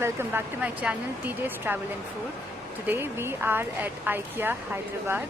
welcome back to my channel TJ's Travel and Food. Today we are at IKEA Hyderabad.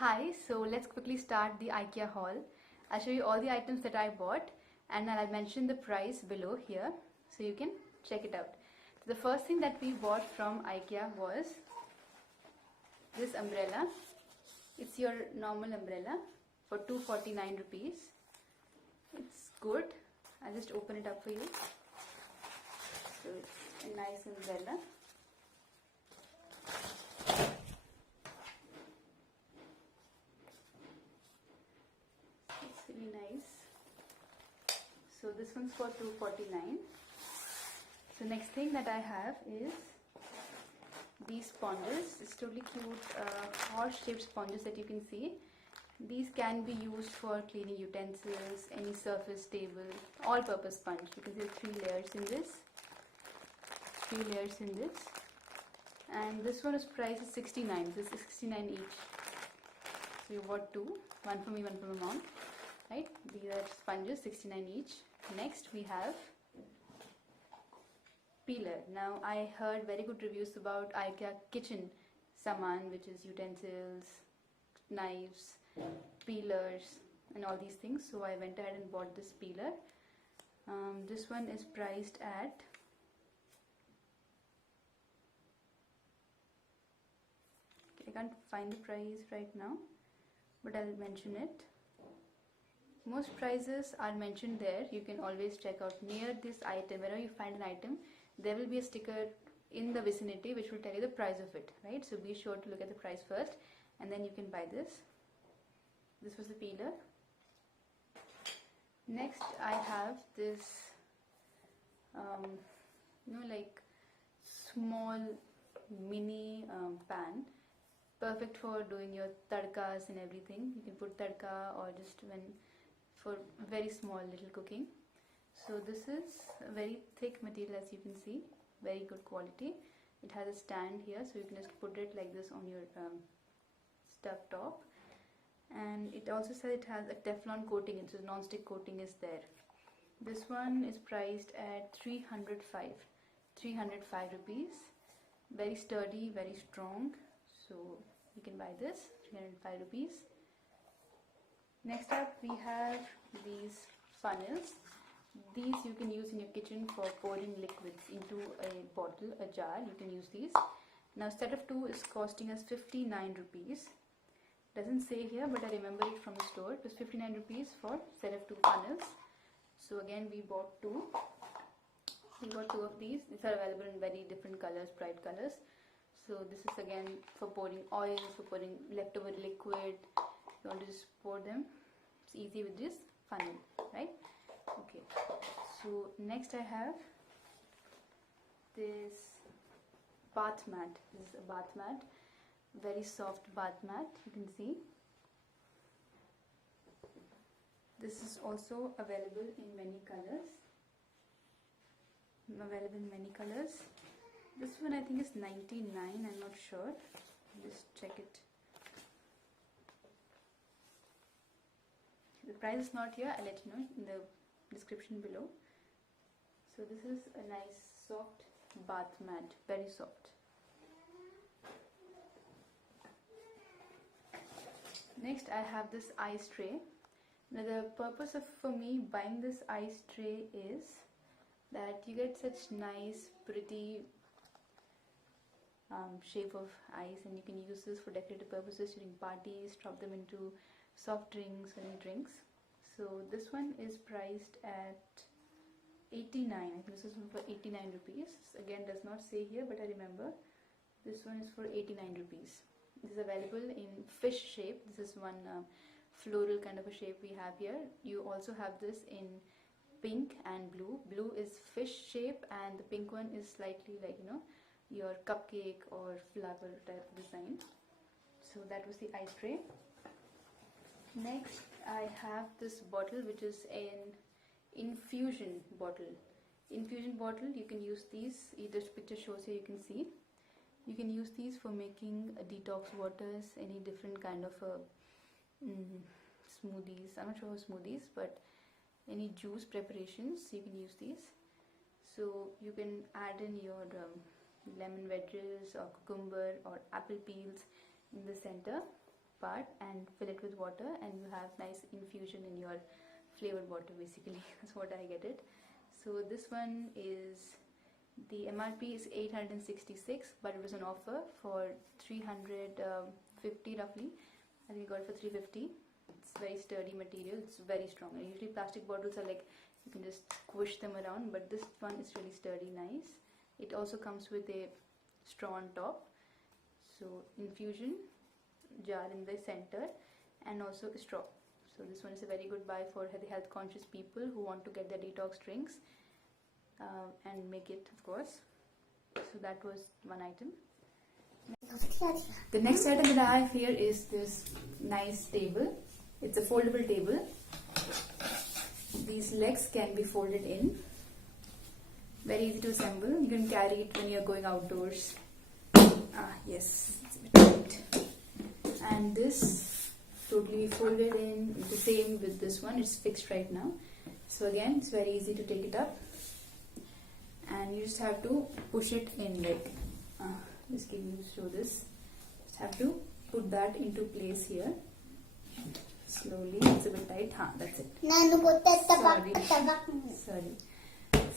Hi, so let's quickly start the IKEA haul. I'll show you all the items that I bought and I'll mention the price below here so you can check it out. So the first thing that we bought from IKEA was this umbrella. It's your normal umbrella for 249 rupees. It's good. I'll just open it up for you. So it's a nice umbrella. It's really nice. So this one's for $2.49. So next thing that I have is these sponges. It's totally cute horse-shaped sponges that you can see. These can be used for cleaning utensils, any surface table, all-purpose sponge. You can see 3 layers in this. 3 layers in this. And this one is priced at 69. This is 69 each. So you bought 2, one for me, one for my mom. Right? These are sponges, 69 each. Next we have peeler. Now I heard very good reviews about IKEA kitchen saman, which is utensils, knives, peelers and all these things. So I went ahead and bought this peeler. This one is priced at I can't find the price right now, but I'll mention it. Most prices are mentioned there. You can always check out near this item. Whenever you find an item, there will be a sticker in the vicinity which will tell you the price of it, right? So be sure to look at the price first and then you can buy this. This was the peeler. Next I have this like small mini pan, perfect for doing your tadkas and everything. You can put tadka or just for very small little cooking. So this is a very thick material, as you can see, very good quality. It has a stand here, so you can just put it like this on your stove top. And it also says it has a Teflon coating, so non-stick coating is there. This one is priced at 305 rupees. Very sturdy, very strong. So you can buy this, 305 rupees. Next up we have these funnels. These you can use in your kitchen for pouring liquids into a bottle, a jar. You can use these. Now set of 2 is costing us 59 rupees. Doesn't say here, but I remember it from the store. It was 59 rupees for set of 2 funnels. So again we bought 2. We got 2 of these. These are available in very different colors, bright colors. So this is again for pouring oil, for pouring leftover liquid. You want to just pour them. It's easy with this funnel, right? Okay. So next I have this bath mat. This is a bath mat. Very soft bath mat. You can see. This is also available in many colors. This one I think is 99. I'm not sure. Just check it. The price is not here. I'll let you know in the description below. So this is a nice soft bath mat, very soft. Next I have this ice tray. Now the purpose for me buying this ice tray is that you get such nice pretty shape of ice, and you can use this for decorative purposes during parties, drop them into soft drinks or any drinks. So this one is priced at 89. I think this is for 89 rupees. Again does not say here, but I remember this one is for 89 rupees. This is available in fish shape. This is one floral kind of a shape we have here. You also have this in pink and blue. Blue is fish shape and the pink one is slightly like your cupcake or flower type design. So that was the ice tray. Next I have this bottle, which is an infusion bottle. Infusion bottle, you can use these. This picture shows here, you can see. You can use these for making detox waters, any different kind of smoothies. I'm not sure smoothies, but any juice preparations, you can use these. So you can add in your lemon wedges or cucumber or apple peels in the center part and fill it with water, and you have nice infusion in your flavored water basically. That's what I get it. So this one is, the MRP is 866, but it was an offer for 350 roughly. I think I got it for 350. It's very sturdy material. It's very strong. Usually plastic bottles are like you can just squish them around, but this one is really sturdy, nice. It also comes with a straw on top. So infusion jar in the center and also a straw. So this one is a very good buy for the health conscious people who want to get their detox drinks and make it, of course. So that was one item. The next item that I have here is this nice table. It's a foldable table. These legs can be folded in. Very easy to assemble. You can carry it when you're going outdoors. Yes, it's a bit tight. And this totally folded in. The same with this one. It's fixed right now. So again, it's very easy to take it up. And you just have to push it in, like just give you show this. Just have to put that into place here. Slowly. It's a bit tight. That's it. Sorry.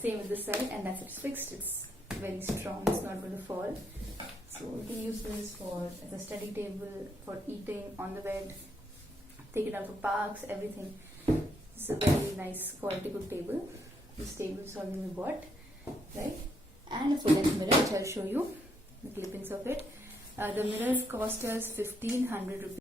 Same with this side, and that's it. It's fixed. It's very strong. It's not going to fall. So you can use this as a study table, for eating on the bed, take it out for parks, everything. It's a very nice quality good table. This table is something we bought, right? And a full length mirror, which I'll show you the clippings of it. The mirrors cost us 1,500 rupees.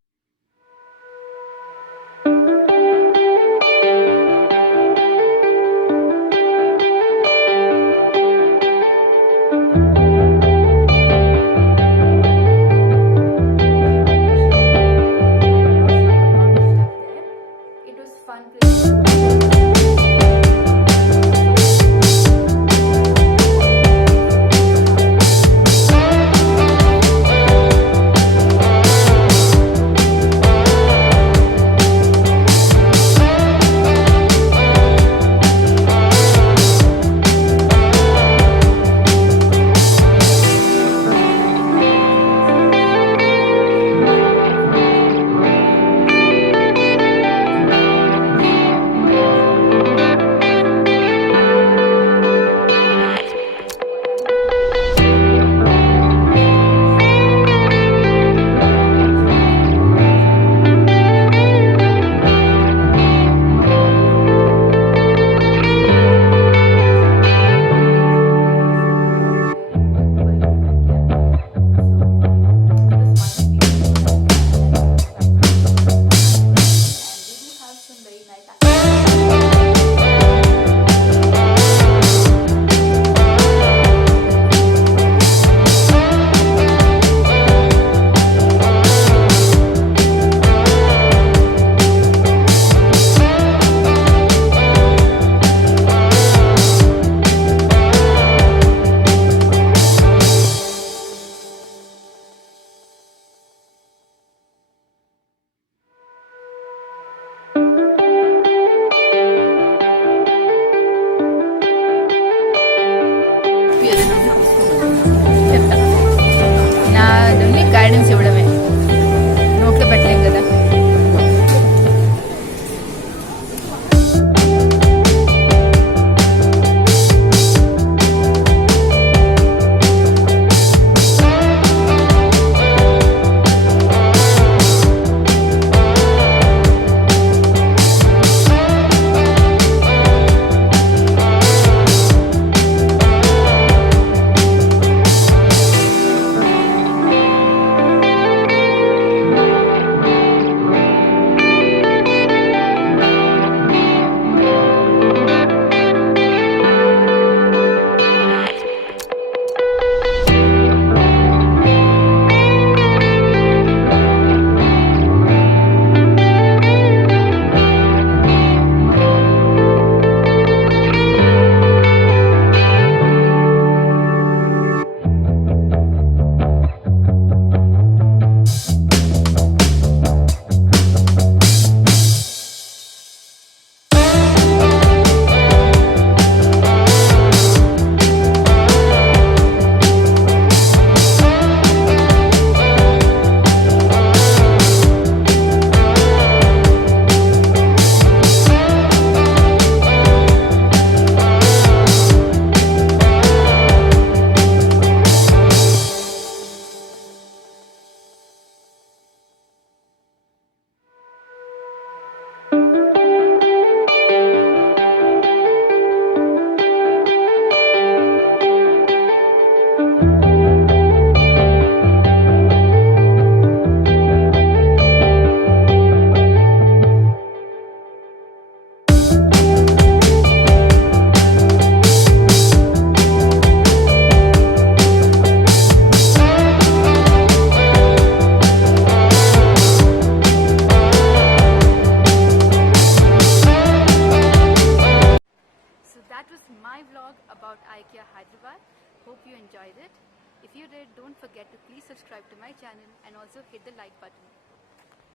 don't forget to please subscribe to my channel and also hit the like button.